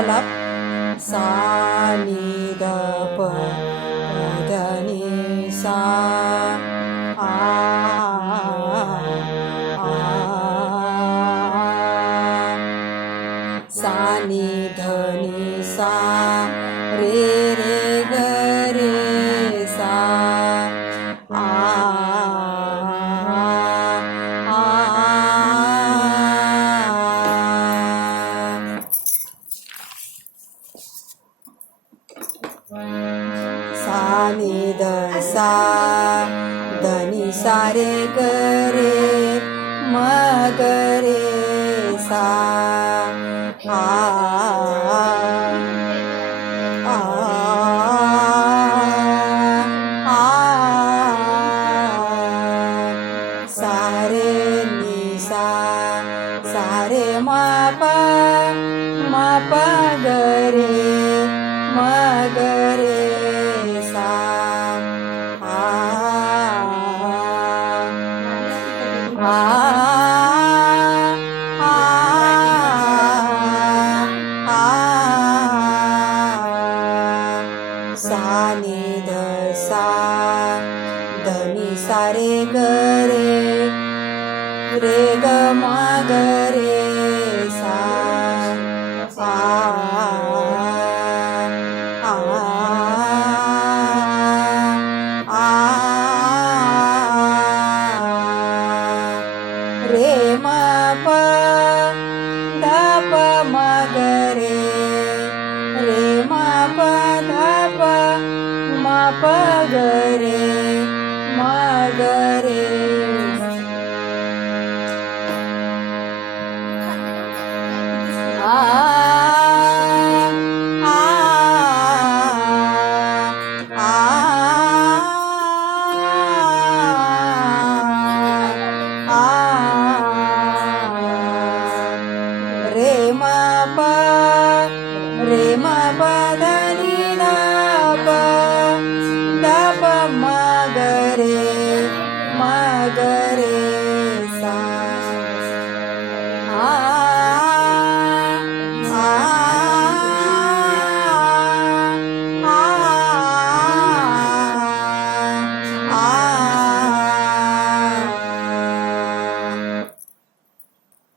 आलाप सा नि ध प ध नि सा आ सा नि ध नि सा रे रे ग रे सा आ सा नि ध सा ध नि सा रे ग रे म ग रे सा आ सा रे नि सा सा रे म प ग रे म ग रे सा सा नि ध सा ध नि सा रे ग रे ग म ग रे सा रे म प